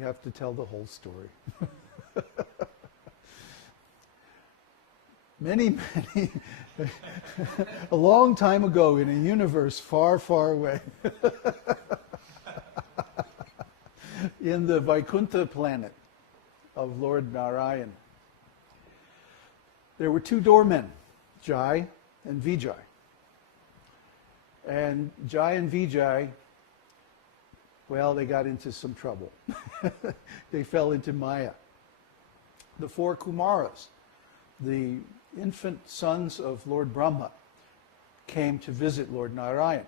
We have to tell the whole story. Many, a long time ago in a universe far, far away, in the Vaikuntha planet of Lord Narayan, there were two doormen, Jai and Vijay. And Jai and Vijay, well, they got into some trouble. They fell into Maya. The four Kumaras, the infant sons of Lord Brahma, came to visit Lord Narayan.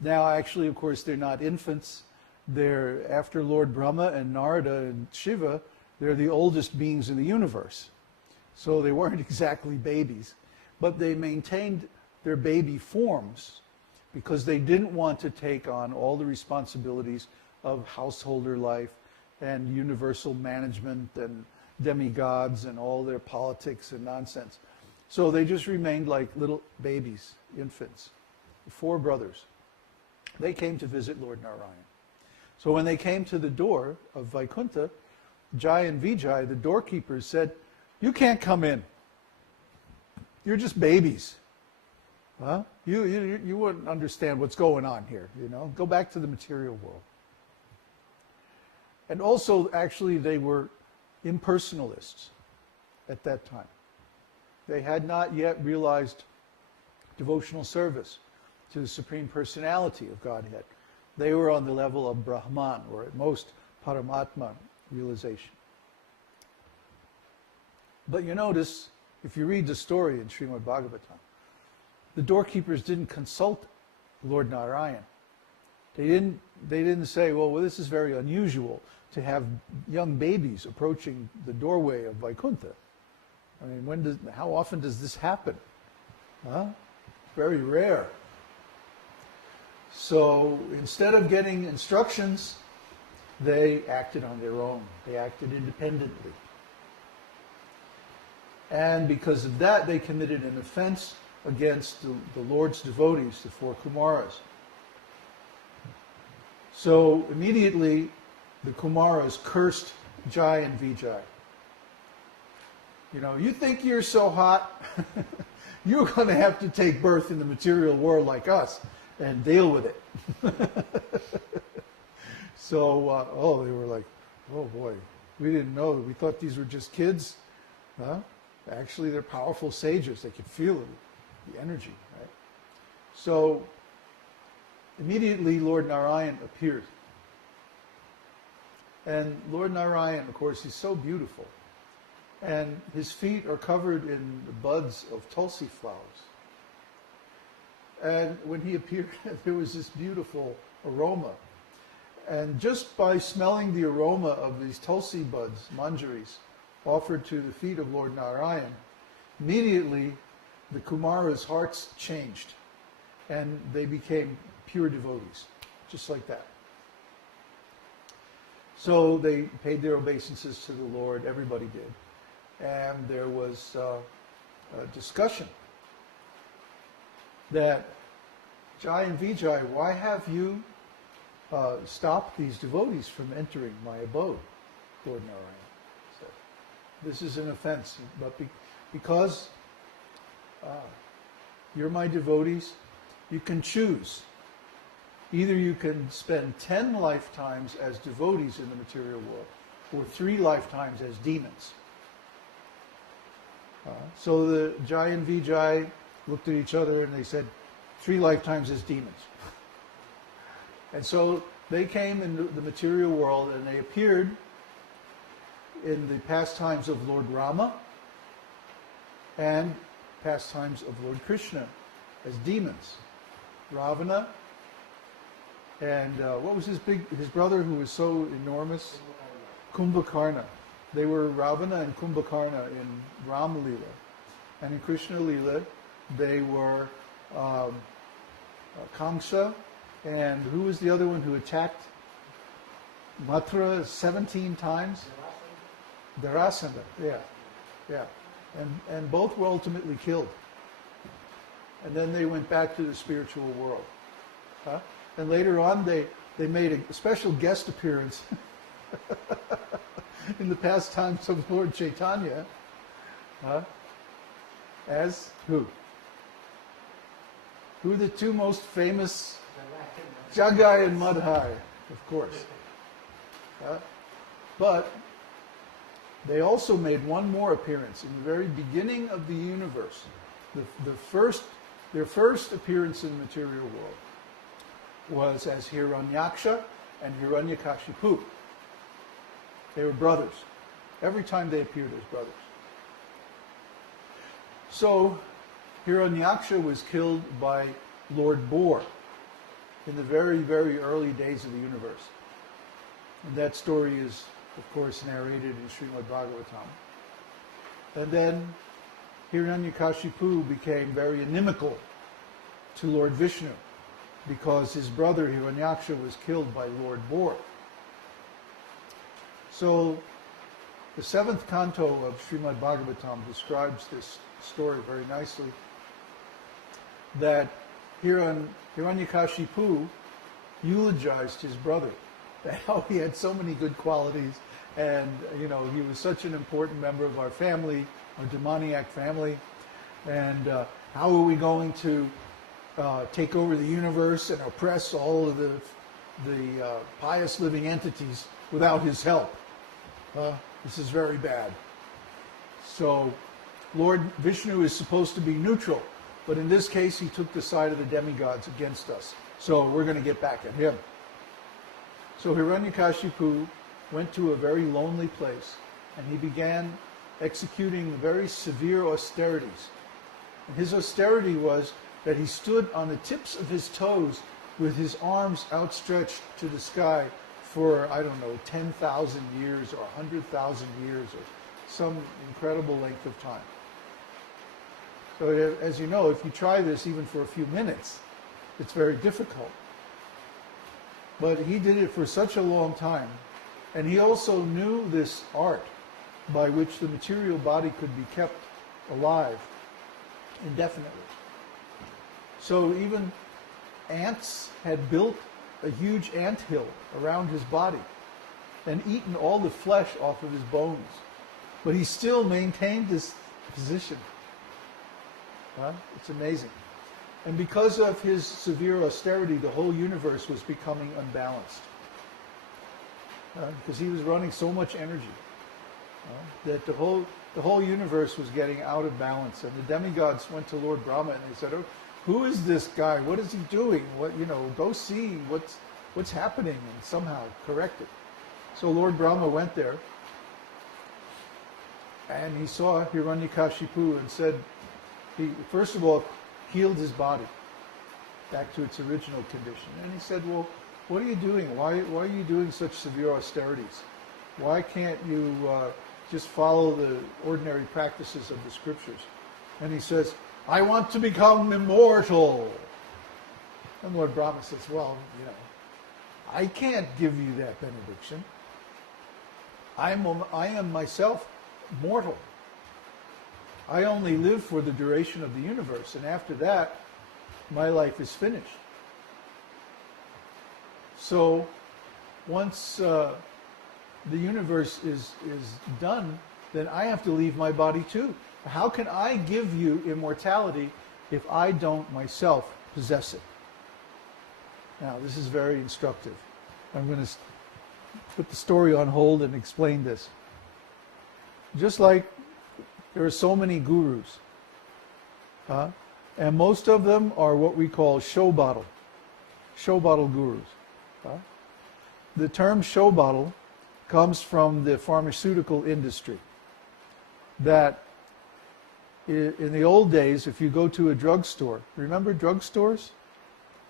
Now, actually, of course, they're not infants. They're, after Lord Brahma and Narada and Shiva, they're the oldest beings in the universe. So they weren't exactly babies, but they maintained their baby forms because they didn't want to take on all the responsibilities of householder life and universal management and demigods and all their politics and nonsense. So they just remained like little babies, infants. Four brothers. They came to visit Lord Narayan. So when they came to the door of Vaikuntha, Jai and Vijay, the doorkeepers, said, "You can't come in. You're just babies. Huh? You wouldn't understand what's going on here, you know. Go back to the material world." And also, actually, they were impersonalists at that time. They had not yet realized devotional service to the Supreme Personality of Godhead. They were on the level of Brahman, or at most Paramatma realization. But you notice, if you read the story in Srimad Bhagavatam, the doorkeepers didn't consult Lord Narayan. They didn't say, well, this is very unusual to have young babies approaching the doorway of Vaikuntha. I mean, how often does this happen? Huh? Very rare. So instead of getting instructions, they acted on their own. They acted independently. And because of that, they committed an offense against the Lord's devotees, the four Kumaras. So immediately, the Kumaras cursed Jai and Vijay. You know, you think you're so hot, you're going to have to take birth in the material world like us and deal with it. So, they were like, oh boy, we didn't know. We thought these were just kids. Huh? Actually, they're powerful sages. They can feel it, the energy, right? So, immediately Lord Narayan appeared. And Lord Narayan, of course, he's so beautiful. And his feet are covered in the buds of tulsi flowers. And when he appeared, there was this beautiful aroma. And just by smelling the aroma of these tulsi buds, manjaris, offered to the feet of Lord Narayan, immediately the Kumaras' hearts changed. And they became pure devotees, just like that. So they paid their obeisances to the Lord, everybody did. And there was a discussion that, Jai and Vijay, why have you stopped these devotees from entering my abode? Lord Narayan said, this is an offense, but because you're my devotees, you can choose. Either you can spend 10 lifetimes as devotees in the material world, or 3 lifetimes as demons. So the Jai and Vijay looked at each other and they said, 3 lifetimes as demons. And so they came into the material world and they appeared in the pastimes of Lord Rama and pastimes of Lord Krishna as demons. Ravana and what was his brother who was so enormous? Kumbhakarna. They were Ravana and Kumbhakarna in Ram Leela. And in Krishna Leela, they were Kamsa, and who was the other one who attacked Mathura 17 times? Dharasana. Yeah. And both were ultimately killed. And then they went back to the spiritual world. Huh? And later on, they made a special guest appearance in the pastimes of Lord Chaitanya. As who? Who are the two most famous? Jagai and Madhai, of course. But they also made one more appearance in the very beginning of the universe. Their first appearance in the material world was as Hiranyaksha and Hiranyakashipu. They were brothers. Every time they appeared as brothers. So Hiranyaksha was killed by Lord Bor in the very, very early days of the universe. And that story is, of course, narrated in Srimad Bhagavatam. And then Hiranyakashipu became very inimical to Lord Vishnu because his brother Hiranyaksha was killed by Lord Bor. So the 7th canto of Srimad Bhagavatam describes this story very nicely, that Hiranyakashipu eulogized his brother, how he had so many good qualities, and he was such an important member of our family, our demoniac family, and how are we going to take over the universe and oppress all of the pious living entities without his help? This is very bad. So Lord Vishnu is supposed to be neutral, but in this case he took the side of the demigods against us. So we're going to get back at him. So Hiranyakashipu went to a very lonely place and he began executing very severe austerities. And his austerity was that he stood on the tips of his toes with his arms outstretched to the sky for, 10,000 years or 100,000 years or some incredible length of time. So as you know, if you try this even for a few minutes, it's very difficult. But he did it for such a long time. And he also knew this art by which the material body could be kept alive indefinitely. So even ants had built a huge anthill around his body and eaten all the flesh off of his bones. But he still maintained this position. It's amazing. And because of his severe austerity, the whole universe was becoming unbalanced. Because he was running so much energy that the whole universe was getting out of balance. And the demigods went to Lord Brahma and they said, "Oh, who is this guy? What is he doing? Go see what's happening and somehow correct it." So Lord Brahma went there and he saw Hiranyakashipu and said, he first of all healed his body back to its original condition. And he said, "Well, what are you doing? Why are you doing such severe austerities? Why can't you just follow the ordinary practices of the scriptures?" And he says, "I want to become immortal." And Lord Brahma says, "Well, I can't give you that benediction. I am myself mortal. I only live for the duration of the universe, and after that, my life is finished. So once the universe is done, then I have to leave my body too. How can I give you immortality if I don't myself possess it?" Now, this is very instructive. I'm going to put the story on hold and explain this. Just like there are so many gurus, and most of them are what we call show bottle gurus. The term show bottle comes from the pharmaceutical industry. That in the old days, if you go to a drugstore, remember drugstores?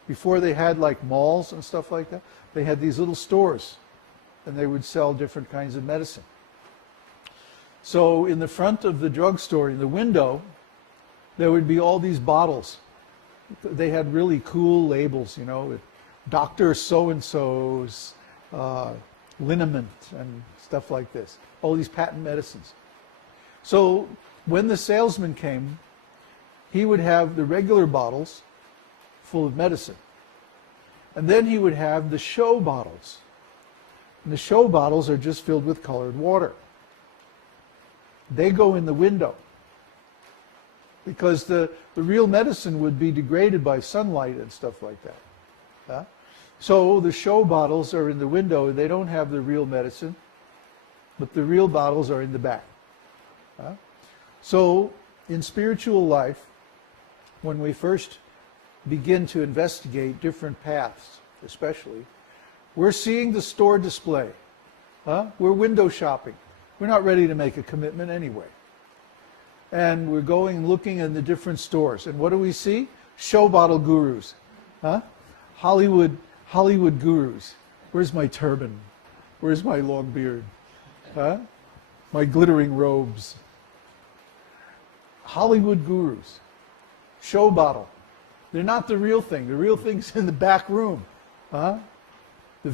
Before they had like malls and stuff like that, they had these little stores and they would sell different kinds of medicine. So in the front of the drugstore, in the window, there would be all these bottles. They had really cool labels, with Dr. So-and-so's liniment and stuff like this. All these patent medicines. So when the salesman came, he would have the regular bottles full of medicine. And then he would have the show bottles. And the show bottles are just filled with colored water. They go in the window because the real medicine would be degraded by sunlight and stuff like that. Huh? So the show bottles are in the window. They don't have the real medicine, but the real bottles are in the back. Huh? So in spiritual life, when we first begin to investigate different paths, especially, we're seeing the store display. Huh? We're window shopping. We're not ready to make a commitment anyway. And we're going looking in the different stores. And what do we see? Show bottle gurus. Huh? Hollywood gurus. Where's my turban? Where's my long beard? Huh? My glittering robes. Hollywood gurus. Show bottle. They're not the real thing. The real thing's in the back room. Huh? The